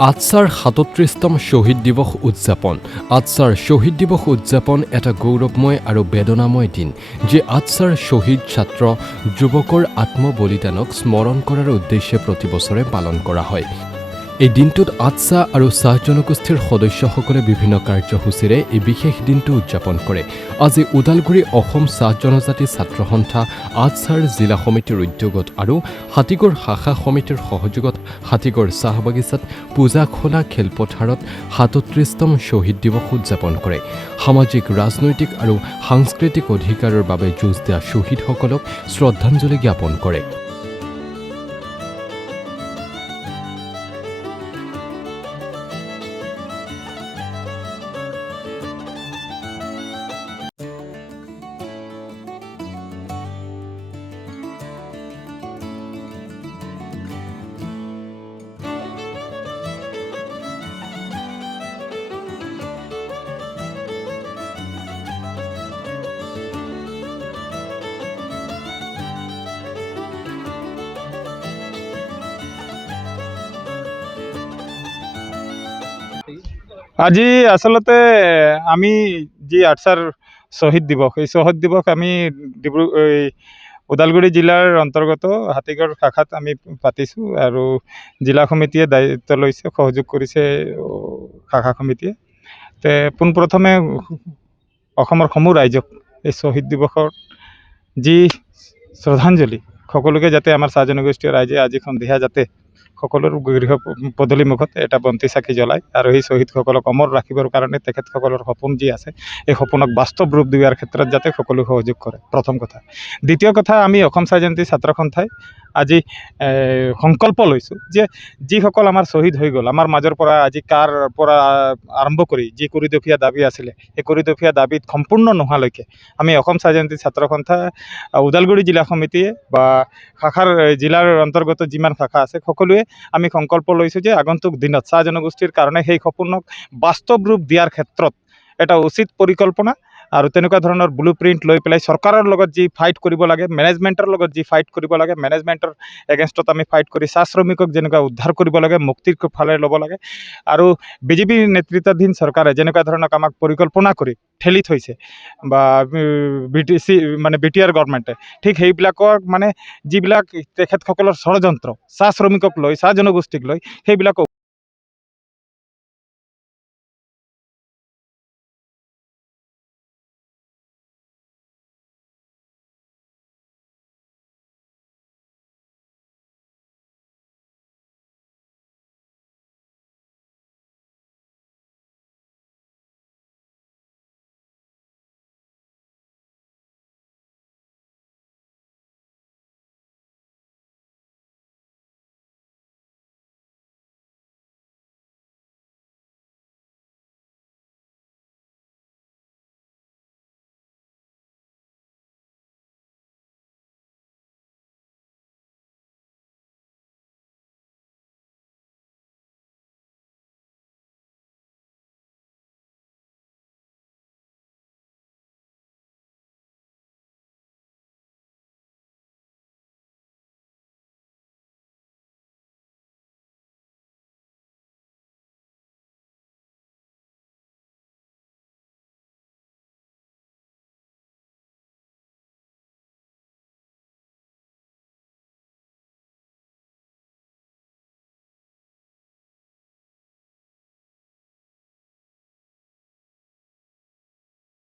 আটছাৰ ৩৭তম শ্বহীদ দিৱস উদযাপন। আটছাৰ শ্বহীদ দিৱস উদযাপন এটা গৌৰৱময় আৰু বেদনাময় দিন, যি আটছাৰ শ্বহীদ ছাত্ৰ যুৱকৰ আত্মবলিদানক স্মৰণ কৰাৰ উদ্দেশ্যে প্ৰতি বছৰে পালন কৰা হয়। এই দিনটোত আটছা আৰু চাহ জনগোষ্ঠীৰ সদস্যসকলে বিভিন্ন কাৰ্যসূচীৰে এই বিশেষ দিনটো উদযাপন কৰে। আজি ওদালগুৰি অসম চাহ জনজাতি ছাত্ৰ সন্থা আটছাৰ জিলা সমিতিৰ উদ্যোগত আৰু হাতীগড় শাখা সমিতিৰ সহযোগত হাতীগড় চাহ বাগিচাত পূজাখোলা খেলপথাৰত ৩৭তম শ্বহীদ দিৱস উদযাপন কৰে। সামাজিক, ৰাজনৈতিক আৰু সাংস্কৃতিক অধিকাৰৰ বাবে যুঁজ দিয়া শ্বহীদসকলক শ্ৰদ্ধাঞ্জলি জ্ঞাপন কৰে। আজি আসলতে আমি যি আটছাৰ শ্বহীদ দিৱস, এই শ্বহীদ দিৱস আমি ওদালগুৰি জিলাৰ অন্তৰ্গত হাতীগড় শাখাত আমি পাতিছোঁ আৰু জিলা সমিতিয়ে দায়িত্ব লৈছে, সহযোগ কৰিছে শাখা সমিতিয়ে। পোনপ্ৰথমে অসমৰ সমূহ ৰাইজক এই শ্বহীদ দিৱসৰ যি শ্ৰদ্ধাঞ্জলি, সকলোকে যাতে আমাৰ চাহ জনগোষ্ঠীয় ৰাইজে আজি সন্ধিয়া যাতে সকলোৰ গৃহ পদূলি মুখত এটা বন্তি চাকি জ্বলায় আৰু সেই শ্বহীদসকলক অমৰ ৰাখিবৰ কাৰণে তেখেতসকলৰ সপোন যি আছে এই সপোনক বাস্তৱ ৰূপ দিয়াৰ ক্ষেত্ৰত যাতে সকলো সহযোগ কৰে, প্ৰথম কথা। দ্বিতীয় কথা, আমি অসম চাহ জনজাতি ছাত্ৰ সন্থাই আজি সংকল্প লৈছোঁ যে যিসকল আমাৰ শ্বহীদ হৈ গ'ল, আমাৰ মাজৰ পৰা আজি কাৰ পৰা আৰম্ভ কৰি যি কৰিদফীয়া দাবী আছিলে, এই কৰিদফীয়া দাবীত সম্পূৰ্ণ নোহোৱালৈকে আমি অসম চাহ জনজাতি ছাত্ৰ সন্থা ওদালগুৰি জিলা সমিতিয়ে বা শাখাৰ জিলাৰ অন্তৰ্গত যিমান শাখা আছে সকলোৱে আমি সংকল্প লৈছোঁ যে আগন্তুক দিনত চাহ জনগোষ্ঠীৰ কাৰণে সেই সপোনক বাস্তৱ ৰূপ দিয়াৰ ক্ষেত্ৰত এটা উচিত পৰিকল্পনা আৰু তেনেকুৱা ধৰণৰ ব্লু প্ৰিণ্ট লৈ পেলাই চৰকাৰৰ লগত যি ফাইট কৰিব লাগে, মেনেজমেণ্টৰ লগত যি ফাইট কৰিব লাগে, মেনেজমেণ্টৰ এগেইনষ্টত আমি ফাইট কৰি চাহ শ্ৰমিকক যেনেকুৱা উদ্ধাৰ কৰিব লাগে, মুক্তিৰ ফালে ল'ব লাগে আৰু বিজেপি নেতৃত্বাধীন চৰকাৰে যেনেকুৱা ধৰণক আমাক পৰিকল্পনা কৰি ঠেলি থৈছে বা BTR গভৰ্ণমেণ্টে, ঠিক সেইবিলাকৰ যিবিলাক তেখেতসকলৰ ষড়যন্ত্ৰ চাহ শ্ৰমিকক লৈ, চাহ জনগোষ্ঠীক লৈ, সেইবিলাক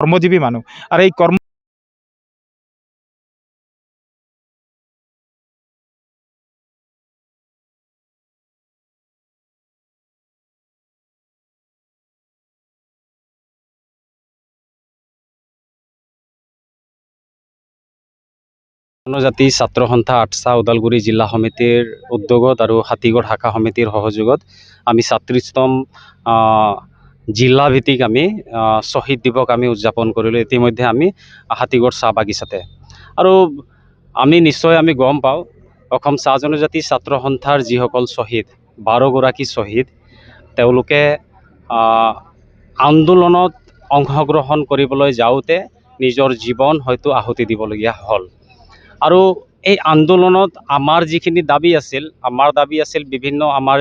কৰ্মজীৱী মানুহ আৰু এই জনজাতি ছাত্ৰ সন্থা আটছা ওদালগুৰি জিলা সমিতিৰ উদ্যোগত আৰু হাতীগড় শাখা সমিতিৰ সহযোগত আমি ৩৭তম জিলাভিত্তিক আমি শ্বহীদ দিৱস আমি উদযাপন কৰিলোঁ ইতিমধ্যে আমি হাতীগড় চাহ বাগিচাতে। আৰু আমি নিশ্চয় আমি গম পাওঁ অসম চাহ জনজাতি ছাত্ৰ সন্থাৰ যিসকল শ্বহীদ, ১২গৰাকী শ্বহীদ, তেওঁলোকে আন্দোলনত অংশগ্ৰহণ কৰিবলৈ যাওঁতে নিজৰ জীৱন হয়তো আহুতি দিবলগীয়া হ'ল। আৰু এই আন্দোলনত আমাৰ যিখিনি দাবী আছিল, বিভিন্ন আমাৰ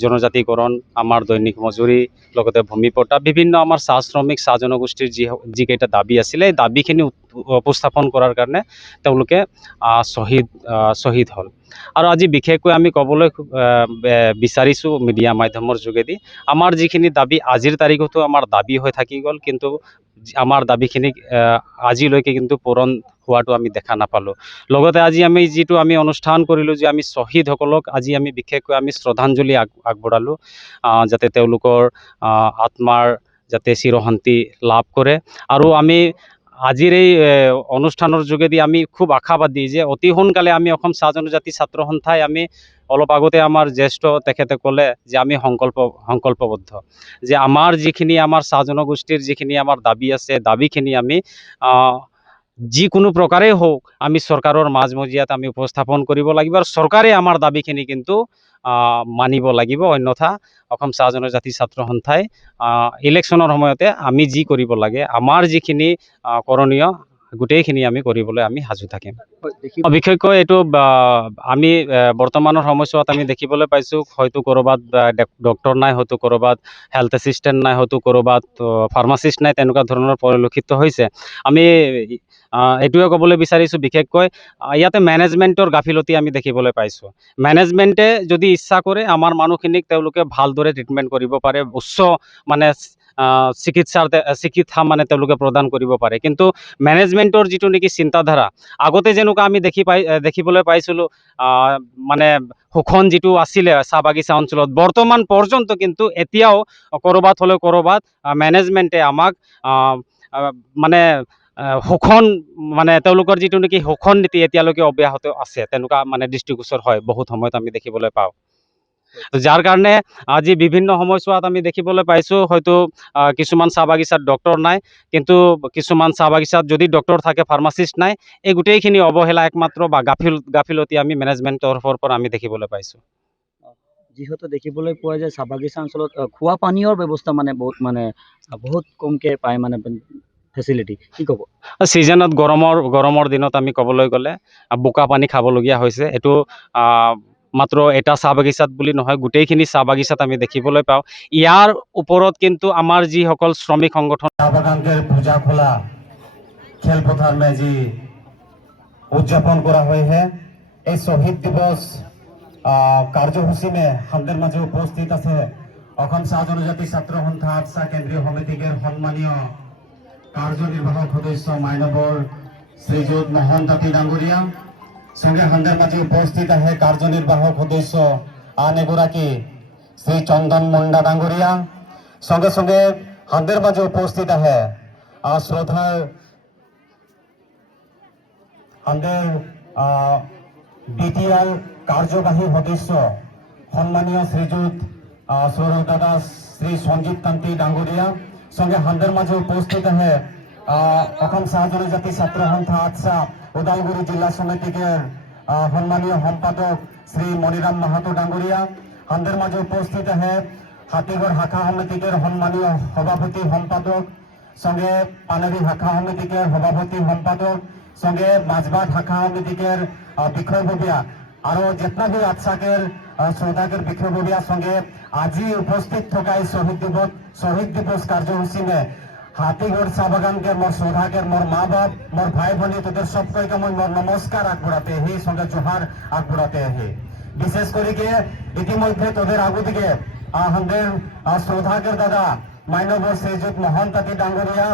জনজাতিকৰণ, আমাৰ দৈনিক মজুৰি, লগতে ভূমিপট্টা, বিভিন্ন আমাৰ চাহ শ্ৰমিক, চাহ জনগোষ্ঠীৰ যিকেইটা দাবী আছিলে এই দাবীখিনি উপস্থাপন কৰাৰ কাৰণে তেওঁলোকে শ্বহীদ হ'ল। আৰু আজি বিশেষকৈ আমি ক'বলৈ বিচাৰিছোঁ মিডিয়া মাধ্যমৰ যোগেদি, আমাৰ যিখিনি দাবী আজিৰ তাৰিখতো আমাৰ দাবী হৈ থাকি গ'ল, কিন্তু আমাৰ দাবীখিনি আজিলৈকে কিন্তু পূৰণ হোৱাটো আমি দেখা নাপালোঁ। লগতে আজি আমি যিটো অনুষ্ঠান কৰিলোঁ, যে আমি শ্বহীদসকলক আজি আমি বিশেষকৈ আমি শ্ৰদ্ধাঞ্জলি আগবঢ়ালোঁ, যাতে তেওঁলোকৰ আত্মাৰ যাতে চিৰশান্তি লাভ কৰে। আৰু আমি আজিৰ এই অনুষ্ঠানৰ যোগেদি আমি খুব আশাবাদী যে অতি সোনকালে আমি অসম চাহ জনজাতি ছাত্ৰ সন্থাই আমি অলপ আগতে আমাৰ জ্যেষ্ঠ তেখেতে ক'লে যে আমি সংকল্পবদ্ধ যে আমাৰ যিখিনি আমাৰ চাহ জনগোষ্ঠীৰ যিখিনি আমাৰ দাবী আছে, দাবীখিনি আমি যিকোনো প্ৰকাৰেই হওক আমি চৰকাৰৰ মাজমজিয়াত আমি উপস্থাপন কৰিব লাগিব, আৰু চৰকাৰে আমাৰ দাবীখিনি কিন্তু মানিব লাগিব। অন্যথা অসম চাহ জনজাতি ছাত্ৰ সন্থাই ইলেকশ্যনৰ সময়তে আমি যি কৰিব লাগে, আমাৰ যিখিনি কৰণীয় গোটেইখিনি আমি কৰিবলৈ আমি সাজু থাকিম। বিশেষকৈ এইটো আমি বৰ্তমানৰ সময়ছোৱাত আমি দেখিবলৈ পাইছোঁ, হয়তো ক'ৰবাত ডক্টৰ নাই, হয়তো ক'ৰবাত হেল্থ এছিষ্টেণ্ট নাই, হয়তো ক'ৰবাত ফাৰ্মাচিষ্ট নাই, তেনেকুৱা ধৰণৰ পৰিলক্ষিত হৈছে। আমি এইটোৱে ক'বলৈ বিচাৰিছোঁ, বিশেষকৈ ইয়াতে মেনেজমেণ্টৰ গাফিলতি আমি দেখিবলৈ পাইছোঁ। মেনেজমেণ্টে যদি ইচ্ছা কৰে আমাৰ মানুহখিনিক তেওঁলোকে ভালদৰে ট্ৰিটমেণ্ট কৰিব পাৰে, উচ্চ মানে চিকিৎসা মানে তেওঁলোকে প্ৰদান কৰিব পাৰে, কিন্তু মেনেজমেণ্টৰ যিটো নেকি চিন্তাধাৰা, আগতে যেনেকুৱা আমি দেখিবলৈ পাইছিলোঁ মানে শোষণ যিটো আছিলে চাহ বাগিচা অঞ্চলত, বৰ্তমান পৰ্যন্ত কিন্তু এতিয়াও ক'ৰবাত হ'লেও ক'ৰবাত মেনেজমেণ্টে আমাক মানে শোষণ মানে তেওঁলোকৰ যিটো নেকি শোষণ নীতি এতিয়ালৈকে অব্যাহত আছে, তেনেকুৱা মানে দৃষ্টিগোচৰ হয় বহুত সময়ত আমি দেখিবলৈ পাওঁ। যাৰ কাৰণে আজি বিভিন্ন সময়ছোৱাত আমি দেখিবলৈ পাইছোঁ, হয়তো কিছুমান চাহ বাগিচাত ডক্টৰ নাই, কিন্তু কিছুমান চাহ বাগিচাত যদি ডক্টৰ থাকে ফাৰ্মাচিষ্ট নাই। এই গোটেইখিনি অৱহেলা একমাত্ৰ বা গাফিলতি আমি মেনেজমেণ্ট তৰফৰ পৰা আমি দেখিবলৈ পাইছোঁ। যিহেতু দেখিবলৈ পোৱা যায় চাহ বাগিচা অঞ্চলত খোৱা পানীয়ৰ ব্যৱস্থা বহুত কমকৈ পায় মানে ফেচিলিটি, কি ক'ব? ছিজনত গৰমৰ দিনত আমি ক'বলৈ গ'লে বোকা পানী খাবলগীয়া হৈছে। এইটো মাত্ৰ এটা চাহ বাগিচাত বুলি নহয়, গোটেইখিনি চাহ বাগিচাত আমি দেখিবলৈ পাওঁ। ইয়াৰ ওপৰত কিন্তু আমাৰ যিসকল শ্ৰমিক সংগঠন चाह बागान के पूजा खोला खेलपथार में जी उद्यापन करा हुई है। এই শহীদ দিবস কার্যসূচী में আমাদের মাঝে উপস্থিত আছে অসম চাহ জনজাতি ছাত্র সন্থা আটছা কেন্দ্রীয় সমিতির সম্মানীয় কার্যনির্বাহক সদস্য মাইনবৰ শ্ৰীযুত মোহন তাঁতী ডাঙৰীয়া, সঙ্গে আমাদের মাঝে উপস্থিত আছে কার্যনির্বাহক সদস্য আন এগৰাকী শ্ৰী চন্দন মুণ্ডা ডাঙৰীয়া, সঙ্গে সঙ্গে আমাদের মাঝে উপস্থিত আছে শ্রদ্ধার আমাদের বিটিআর কার্যবাহী সদস্য সম্মানীয় শ্রীযুত শ্রদ্ধা শ্রী সঞ্জীব তান্তি ডাঙৰীয়া, সঙ্গে আমাদের মাঝে উপস্থিত আছে অসম চাহ জনজাতি ছাত্র সন্থা আটছা ওদালগুৰি জিলা সমিতির সম্মানীয় সম্পাদক শ্রী মণিৰাম মাহাতো ডাঙৰীয়া, আমাদের মাঝে উপস্থিত আছে হাতীগড় শাখা সমিতির সম্মানীয় সভাপতি সম্পাদক, সঙ্গে পানেরি শাখা সমিতির সভাপতি সম্পাদক, সঙ্গে মাঝবাট শাখা সমিতির বিষয়ববীয়া আৰু যেতনা আটছাকের শ্রদ্ধাকের বিষয়ববীয়া, সঙ্গে আজি উপস্থিত থাকা শহীদ দিবস কার্যসূচী में হাতীগড় চাহ বাগান के मोर श्रद्धा के मोर माँ बाप मोर भाई भनी তোদের सबको मैं मोर नमस्कार আগবঢ়াতে ही সঙ্গে জোহার আগবঢ়াতে ही বিশেষ করে ইতিমধ্যে তোদের আগদিকে আমাদের শ্রদ্ধাকের দাদা মাইনবৰ শ্রীযুত মোহন তাঁতী ডাঙৰীয়া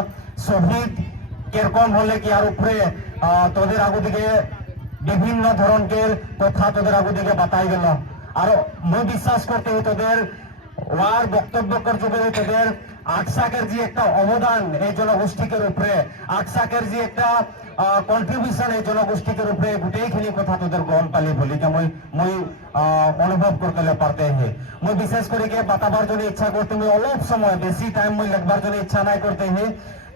শহীদ কিরকম হলে কি আর উপরে তোদের আগদিকে বিভিন্ন ধরনের কথা তোদের আগদিকে বাতাই গেল। আর মই বিশ্বাস করতে তোদের ওয়ার বক্তব্যের যুগে তোদের আটসাকের যে একটা অবদান এই জনগোষ্ঠীকের উপরে, আটসাকের যে একটা কন্ট্রিবিউশন এই জনগোষ্ঠীকের উপরে গোটেইখিনি কথা তোদের গম পালি বলি মই অনুভব করতে পারতে হে। মই বিশেষ করে বাতাবার জন্য ইচ্ছা করতে মই অলপ সময় বেশি টাইম মই লিখবার জন্য ইচ্ছা নাই করতে হে।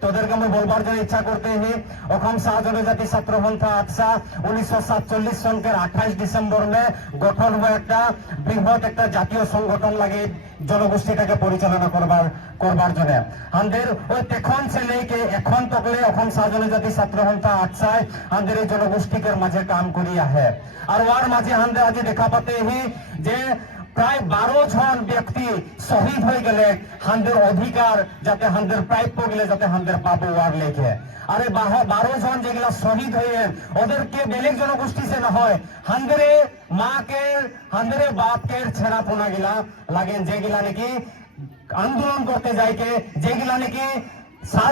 তোদেরকে আমি বলবার জন্য ইচ্ছা করতে হি অসম চাহ জনজাতি ছাত্র সন্থা আটছা 1947 সনকে 28 ডিসেম্বর में গঠন हुआ একটা বৃহৎ একটা জাতীয় সংগঠন লাগে জনগোষ্ঠীটাকে পরিচালনা করবার জন্য। আমাদের ওই তখন ছেলে এখন তকলে অসম চাহ জনজাতি ছাত্র সন্থা আটছায় আমাদের এই জনগোষ্ঠীকের মাঝে কাম করি আহে। আর ওর মাঝে আমাদের আজ দেখা পাতে হি যে প্রায় 12 জন ব্যক্তি শহীদ হয়ে গেলে হান্দের অধিকার যাতে হান্দের প্রাপ্য গেলে যাতে হান্দের পাবো আর লেখে আরে 12 জন যেগুলা শহীদ হয়ে ওদেরকে বেলেগ জনগোষ্ঠী সে না হয় হান্দেরে মাকে হান্দেরে বাপকে ছেড়াপোনা গিলা লাগেন যেগুলা নাকি আন্দোলন করতে যাইকে যেগুলা নাকি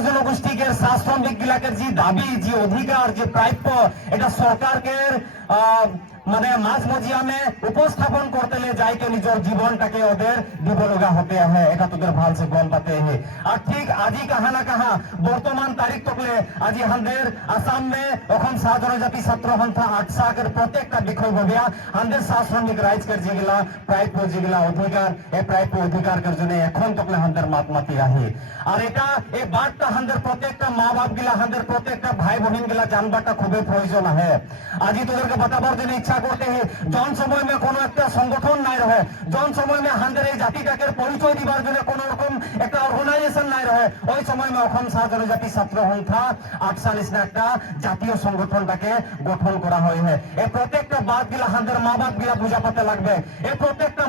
জনগোষ্ঠীকে শ্রমিক গিলাকে যে দাবি যে অধিকার যে প্রাপ্য এটা সরকারকে মানে মাঝ মজিয়ামে উপস্থাপন করতে লে যাইকে নিজের জীবনটাকে ওদের দিবলগা হতে হয় এটা তোদের ভালসে গম পাতে হে আর ঠিক আজি কাহা না কাহা বর্তমান তারিখ তকলে আজি হান্দের আসাম মে অসম চাহ জনজাতি ছাত্র সন্থা আটসাকের প্রত্যেকটা বিষয় ভাবিয়া হান্দের চাহ শ্রমিক রাইজকের যেগুলা প্রাপ্য যেগুলা অধিকার এই প্রাপ্য অধিকারের জন্য এখন তকলে হান্দের মাত মাতি আহি আর এটা এই বার্তা হান্দের প্রত্যেকটা মা বাপ গিলা হান্দের প্রত্যেকটা ভাই বোন গিলা জানবারটা খুবই প্রয়োজন আহে আজি তোদেরকে বাতাবার জন্য ইচ্ছা করতে হে জন সময় মে কোনো একটা সংগঠন নাই রহে জন সময় মে হান্দের এই জাতিটাকে পরিচয় দিবার জন্য কোন রকম একটা অর্গানাইজেশন নাই রহে ওই সময় মে অসম চাহ জনজাতি ছাত্র সন্থা 48 একটা জাতীয় সংগঠনটাকে গঠন করা হয় এই প্রত্যেকটা বাত গিলা হান্দের মা বাপ গিলা বুঝা পাতে লাগবে এই প্রত্যেকটা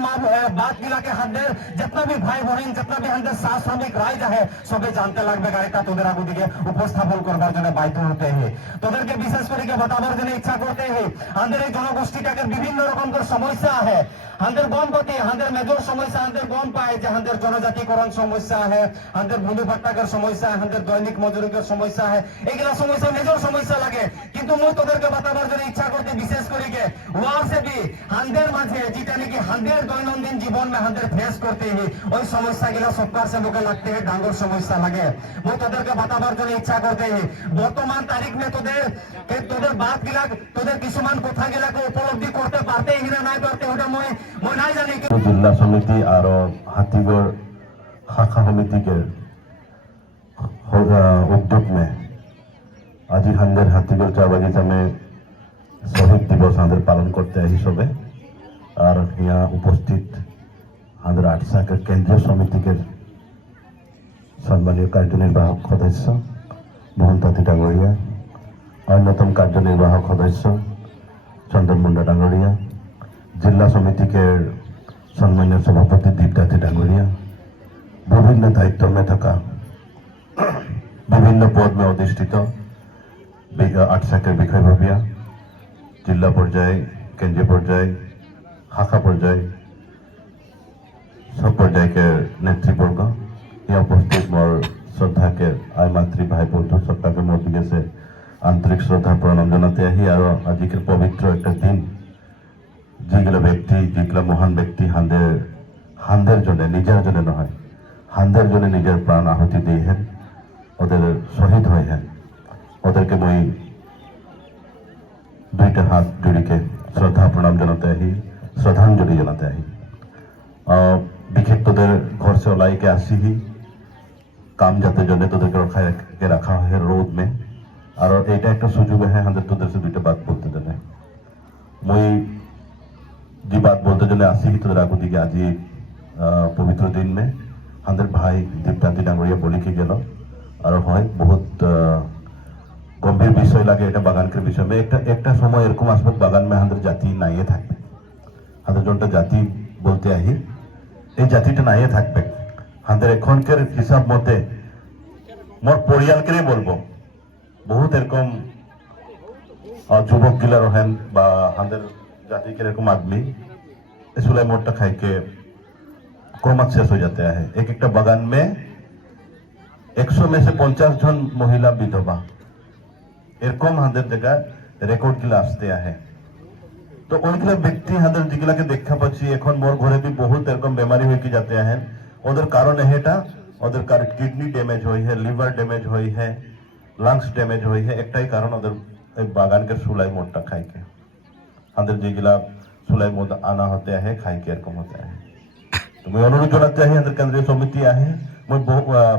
বাত গিলাকে হান্দের जितना भी भाई बहन जितना भी हांদের চাহ শ্রমিক রাইজ আহে সবে জানতে লাগবে গাড়িটা তোদের আগু দিকে উপস্থাপন করবার জন্য বাধ্য হতে হে তোদেরকে বিশেষ করে বাতাবার জন্য ইচ্ছা করতে হে হান্দের এই জনগোষ্ঠীটাকে বিভিন্ন রকমের সমস্যা আহে হান্দের গম পাতি হান্দের মেজর সমস্যা হান্দের গম পায় যে হান্দের জনজাতিকরণ সমস্যা আহে হান্দের ভূমি ভাট্টাকের সমস্যা হান্দের দৈনিক মজুরিকের সমস্যা আহে এগুলা সমস্যা মেজর সমস্যা লাগে কিন্তু মই তোদেরকে বাতাবার জন্য ইচ্ছা করতে বিশেষ করে কে ওয়ার সে বি হান্দের মাঝে যেটা নাকি হান্দের দৈনন্দিন জীবন মে হান্দের ফেস করতে হি ওই সমস্যা গিলা সরকার সে মুখে লাগতে হে ডাঙ্গর সমস্যা লাগে মই তোদেরকে বাতাবার জন্য ইচ্ছা করতে হি বর্তমান তারিখ মে তোদের বাত গিলা তোদের কিছুমান কথা গিলাকে উপলব্ধি করতে পারতে হি না নাই পারতে ওটা মই নাই জানি जिला समिति और हाथीगढ़ शाखा समिति के उद्योग में आज हांदेर हाथीगढ़ चाह बागिचा में शहीद दिवस हांदेर पालन करते हैं हिसाबे और यहाँ उपस्थित हांदेर आटसा के केंद्रीय समिति के सम्मानीय कार्यनिर्वाहक सदस्य मोहन ताती डांगरिया अन्यतम कार्यनिर्वाहक सदस्य चंदन मुंडा डांगरिया जिला समिति के सम्मानीय सभापति दीपदाती डांगरिया विभिन्न दायित्व में थका विभिन्न पद में अधिष्ठित आटसा के विषय भाविया जिला पर्याय केंद्रीय पर्याय शाखा पर्याय सब पर्याय के नेतृवर्ग यहाँ उपस्थित मोर श्रद्धा के आय मातृ भाई बंधु सबका के मोर दिखे से आंतरिक श्रद्धा प्रणाम जानाते आही और आज के पवित्र एक दिन যেগুলো ব্যক্তি যেগুলো মহান ব্যক্তি হান্দের জন্য নিজের জন্য নয় হান্দের জন্য নিজের প্রাণ আহুতি দিয়েছেন ওদের শহীদ হয়েছেন ওদেরকে মই দুইটা হাত জড়িকে শ্রদ্ধা প্রণাম জানাতে আহি শ্রদ্ধাঞ্জলি জানাতে আহি বিশেষ তোদের ঘর से ওলাইকে আসিহি কাম যাতে জন্য তোদেরকে রাখা হয় রোদ में আর এটা একটা সুযোগ হ্যাঁ হান্দের তোদের से দুইটা বাত বলতে দেনে মই जी बात बोलते चले आसी ही तो रागू दिखे आज पवित्र दिन में हांदेर भाई दीपदाती डांगरिया बोली के गेलो और হয় बहुत गम्भीर विषय लागे এটা বাগানকের বিষয় में একটা সময় এরকম আসবে বাগান में হাঁদের জাতি নাইয়ে থাকবে হাঁদের জনটা জাতি বলতে আহি এই জাতিটা নাইয়ে থাকবে হাঁদের এখনকার হিসাব মতে মোর পরিয়ালকে বলবো বহুত এরকম যুবক গিলা রহেন বা হাঁদের जाति के रकम आदमी इसलिए मोटा खाई के क्रमात शेष हो जाते हैं एक एक बागान में 100 में से 50 जन महिला विधवा एरकम हांदेर जगह रेकर्ड गिला आसते हैं तो उनके व्यक्ति हांदेर जिगला के देखा पाची এখন मोर घरे भी बहुत एरकम बीमारी होके जाते हैं ওদের কারণ এটা ওদের কিডনি ড্যামেজ হয় है লিভার ড্যামেজ হয় है লাংস ড্যামেজ হয় है একটাই কারণ ওদের বাগান के सुलाई मोटा खाई के हांदेर जेगिला सुलाई मोद आना होते हैं खाई के एरकम होते हैं तो मैं अनुरोध জানাতে চাই हांदेर केंद्रीय समिति आहे मैं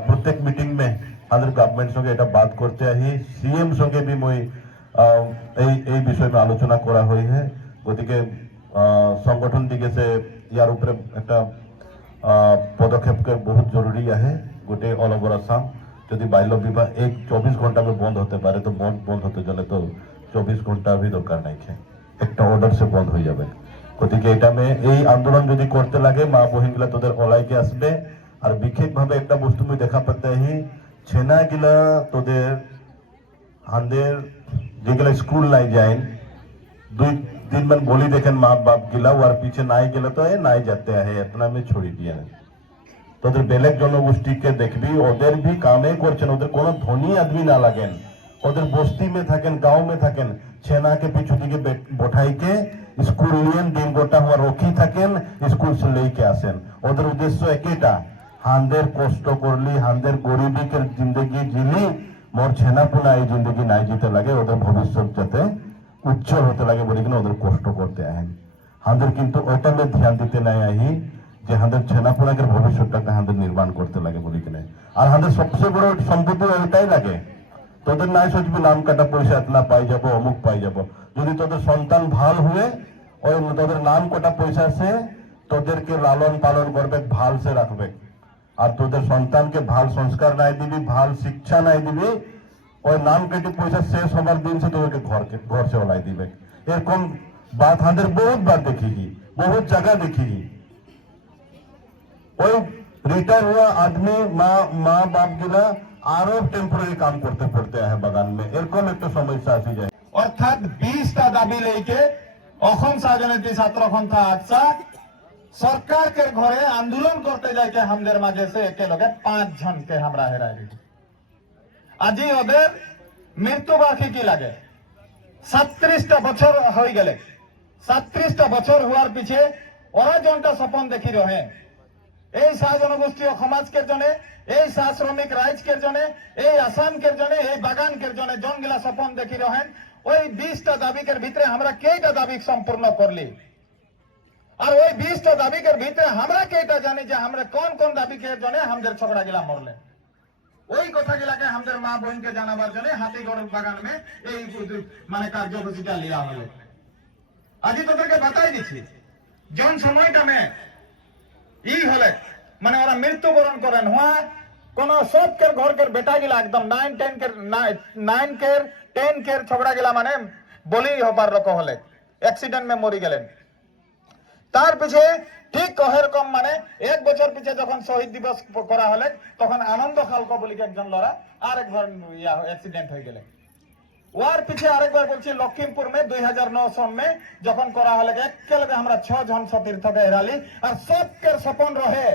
प्रत्येक मीटिंग में हांदेर गवर्नमेंट संगे এটা बात करते आही सीएम संगे भी मैं এই বিষয় में आलोचना करा हुई है গতিকে संगठन दिखे से यार ऊपर একটা पदक्षेप के बहुत जरूरी है गोटे ऑल ओवर आसाम यदि बाल्य विवाह 24 घंटा में बंद होते पारे तो बंद होते जाने तो 24 घंटा भी दरकार नहीं है একটা অর্ডার সে বন্ধ হয়ে যাবে গতিকে এটা এই আন্দোলন যদি করতে লাগে মা বহিনগুলা তোদের ওলাইকে আসবে। আর বিশেষভাবে একটা বস্তু আমি দেখা পাতে ছেনা গিলা তোদের হাঁদের যেগুলা স্কুল নাই যায় 2 दिन মান বলি দেখেন মা বাপ গিলা ওর পিছে নাই গেলে তো নাই যেতে আহে এতনা আমি ছড়ি দিয়ে তোদের বেলেগ জনগোষ্ঠীকে দেখবি ওদের ভি কামে করছেন, ওদের কোনো ধনী আদমি না লাগেন, ওদের বস্তি মে থাকেন গাঁও মে থাকেন ছেনাকে পিছু দিকে বঠাইকে স্কুল নিয়ে দিন গোটা হওয়া রক্ষী থাকেন স্কুল সে লেকে আসেন। ওদের উদ্দেশ্য একইটা, হাঁদের কষ্ট করলি হাঁদের গরিবিকে জিন্দগি জিলি মোর ছেনাপুনা এই জিন্দগি নাই যেতে লাগে, ওদের ভবিষ্যৎ যাতে উজ্জ্বল হতে লাগে বলে কিনা ওদের কষ্ট করতে আহেন। হাঁদের কিন্তু ওটা মে ধ্যান দিতে নাই আহি যে হাঁদের ছেনাপুনাকে ভবিষ্যৎটাকে হাঁদের নির্মাণ করতে লাগে বলে কিনা। আর হাঁদের সবচেয়ে বড় সম্পত্তি ওইটাই লাগে, তোদের নাই সোচবি নাম কাটা পয়সা এতনা পাই যাবো অমুক পাই যাবো, যদি তোদের সন্তান ভাল হুয়ে ওই তোদের নাম কাটা পয়সা সে তোদেরকে লালন পালন করবে ভাল সে রাখবে। আর তোদের সন্তানকে ভাল সংস্কার নাই দিবি ভাল শিক্ষা নাই দিবি ওই নাম কেটে পয়সা শেষ হবার দিন সে তোদেরকে ঘর সে ওলাই দিবে। এরকম বাত হাঁদের বহুত বার দেখি বহুত জায়গা দেখি। ওই रिटायर हुआ आदमी माँ बाप गिला आरो टेम्पोरारी काम करते पड़ते हैं बागान में एरकम एक समस्या आसी जाए। অর্থাৎ 20টা দাবি লেকে অসম রাজনীতি ছাত্র সন্থা আচ্ছা সরকারকে ঘরে আন্দোলন করতে যাইতে আমাদের মাঝে সে একেলগে 5 জনকে আমরা হেরাই দিই। আজি ওদের মৃত্যু বার্ষিকী লাগে 37টা বছর হয়ে গেলে 37টা বছর হওয়ার পিছে ওরা জনটা স্বপ্ন দেখি রহে এই শাহ জনগোষ্ঠী সমাজকে জনে এই শাহ শ্রমিক রাইজকে জনে এই আসামকে জনে এই বাগানকে জনে জনগিলা স্বপ্ন দেখি রহেন ওই 20টা দাবিকের ভিতরে আমরা কেইটা দাবি সম্পূর্ণ করলি আর ওই 20টা দাবিকের ভিতরে আমরা কেইটা জানি যে আমরা কোন কোন দাবিকে জনে আমাদের ঝগড়া গিলা মরলেন। ওই কথাগুলাকে আমাদের মা বোনকে জানাবার জন্য হাতিগড় বাগান মে এই মানে কার্যসূচিটা লিয়া হলো। আজি তোদেরকে বাতাই দিচ্ছি জন সময়টা মে ই হলে মানে ওরা মৃত্যুবরণ করেন হওয়া কোন সবকের ঘরকের বেটা গিলা একদম 9 কের 10 কের ঝগড়া গিলা মানে বলি হবার লোক হলে অ্যাক্সিডেন্ট মে মরি গেলেন। তার পিছে ঠিক এরকম মানে 1 বছর পিছে যখন শহীদ দিবস করা হলে তখন আনন্দ খালক বলি একজন লড়া আরেকবার অ্যাক্সিডেন্ট হয়ে গেলেন। ওয়ার পিছে আরেকবার বলছি লক্ষিমপুর মে 2009 সন মে যখন করা হলে একেলগে আমরা 6 জন সতীর্থকে হেরালি আর সবকের স্বপন রহে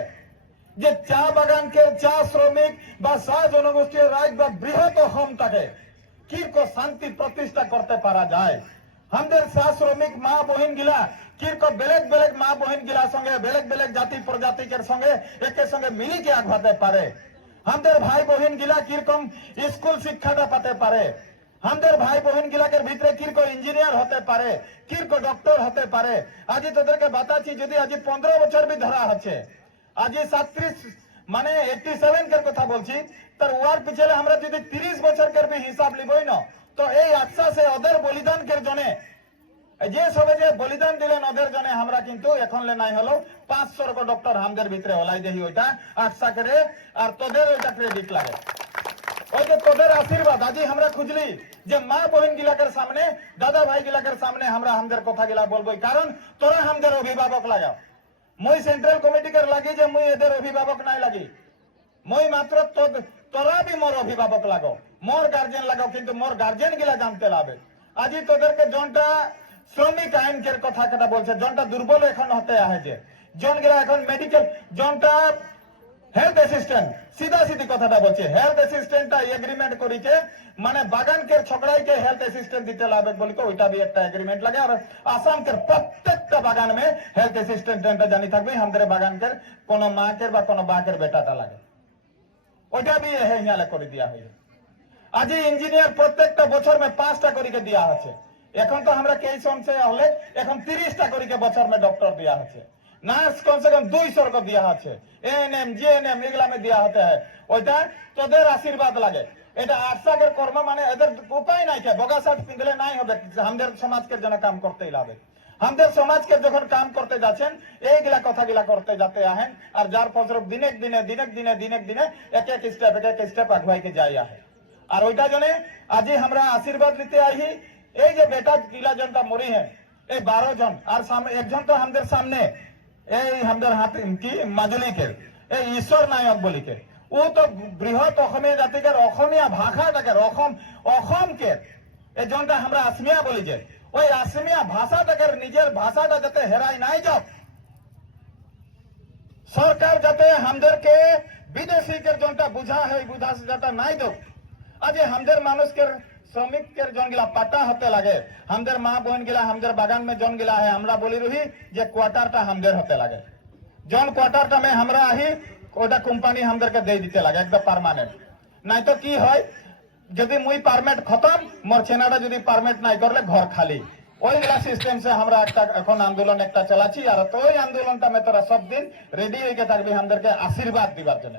যে চা বাগানকে চা শ্রমিক বা চা জনগোষ্ঠীর রাজ বা বৃহৎ অসমটাকে কিরকম শান্তি প্রতিষ্ঠা করতে পারা যায়। আমাদের চা শ্রমিক মা বহিন গিলা কিরকম বেলেগ বেলেগ মা বহিন গিলার সঙ্গে বেলেগ বেলেগ জাতি প্রজাতিকের সঙ্গে একে সঙ্গে মিলিকে আগাতে পারে। আমাদের ভাই বহিন গিলা কিরকম স্কুল শিক্ষাটা পাতে পারে। আমাদের ভাই বহিন গিলাকের ভিতরে কিরকম ইঞ্জিনিয়ার হতে পারে কিরকম ডক্টর হতে পারে। আজি তোদেরকে বাতাচ্ছি যদি আজি 15 বছর বি ধরা আছে আজি 37 মানে 87 কের কথা বলছি তার ওয়ার পিছনে আমরা যদি 30 বছরকের বি হিসাব লিবই না তো এই আশ্বাসে ওদের বলিদানকের জন্য যে সবে যে বলিদান দিলেন ওদের জন্য আমরা কিন্তু এখন নাই হলো 500 ডক্টর আমাদের ভিতরে ওলাই দেহি ওইটা আশা করে আর তোদের ওইটা ক্রেডিট লাগে। ওই যে তোদের আশীর্বাদ আজি আমরা খুঁজলি যে মা বহিন গিলাকের সামনে দাদা ভাই গিলাকের সামনে আমরা আমাদের কথা গিলা বলবো কারণ তোরা আমাদের অভিভাবক লাগা। মুই সেন্ট্রাল কমিটিকে লাগি যে মুই এদের অভিভাবক নাই লাগি মুই মাত্র তোরা বি মোর অভিভাবক লাগো মোর গার্জেন লাগাও কিন্তু মোর গার্জেন গিলা জানতে লাভে। আজি তোদেরকে জনটা শ্রমিক আইনকের কথা কেটা বলছে জনটা দুর্বল এখন হতে আহেছে জন গিলা এখন মেডিকেল জনটা হেলথ অ্যাসিস্ট্যান্ট সিধা সিধি কথাটা বলছে হেলথ অ্যাসিস্ট্যান্টটা এগ্রিমেন্ট করেছে মানে বাগানকে ছকড়াইকে হেলথ অ্যাসিস্ট্যান্ট দিতে লাগবে বলি তো ওইটা বি একটা এগ্রিমেন্ট লাগে। আর আসামকে প্রত্যেকটা বাগান মে হেলথ অ্যাসিস্ট্যান্টটা জানি থাকবে আমাদের বাগানকে কোন মাকের বা কোন বাকের বেটাটা লাগে ওইটা বি হিয়ালে করে দেওয়া হয়েছে। আজি ইঞ্জিনিয়ার প্রত্যেকটা বছর মে 5টা করিকে দেওয়া আছে এখন তো আমরা কেই শুনছে হলে এখন 30টা করিকে বছর মে ডক্টর দেওয়া আছে নার্স কম সে কম 200 को दिया আছে এএনএম জিএনএম এগুলা মে দেওয়া হতে হয় ওইটা তোদের আশীর্বাদ লাগে। এটা আশাকের কর্ম মানে এদের উপায় নাই কে বগা শার্ট পিঁধলে নাই হবে আমাদের সমাজকে জন্য কাম করতেই লাগে। আমাদের সমাজকে যখন কাম করতে যাচ্ছেন এইগুলা কথাগুলা করতে যাতে আহেন আর যার ফলস্বরূপ দিনে দিনে এক এক স্টেপ আগুয়াইকে যাই আহে। আর ওইটা জন্য আজি আমরা আশীর্বাদ নিতে আহি এই যে বেটা গিলা জনটা মরি হ্যাঁ এই 12 জন আর সামনে একজন তো আমাদের সামনে এই আমাদের হাতে কি মাজুলিকের এই ঈশ্বর নায়ক বলিকে ও তো বৃহৎ অসমীয়া জাতিকের অসমীয়া ভাষাটাকে অসমকে এই জনটা আমরা আসমিয়া বলি যে ওই আসমিয়া ভাষাটাকে নিজের ভাষাটা যাতে হেরাই নাই যাও সরকার যাতে আমাদেরকে বিদেশিকের জনটা বুঝা হয় বুঝাটা নাই দো আজ আমাদের মানুষকে শ্রমিকের জন গিলা পাটা হতে লাগে আমাদের মা বোন গিলা আমাদের বাগান में জন গিলা है আমরা বলি রহি যে কোয়ার্টারটা আমাদের হতে লাগে জন কোয়ার্টারটা में আমরা আহি ওটা কোম্পানি আমাদেরকে দিয়ে দিতে লাগে একদম পার্মানেন্ট নাই তো কি হয় যদি মুই পারমিট খতম মোর ছেনাটা যদি পারমিট নাই করলে ঘর খালি ওইগুলা সিস্টেম से আমরা একটা এখন আন্দোলন একটা চালাচ্ছি আর তো ওই আন্দোলনটা में তোরা সব দিন রেডি হয়ে থাকবি আমাদেরকে আশীর্বাদ দিবার জন্য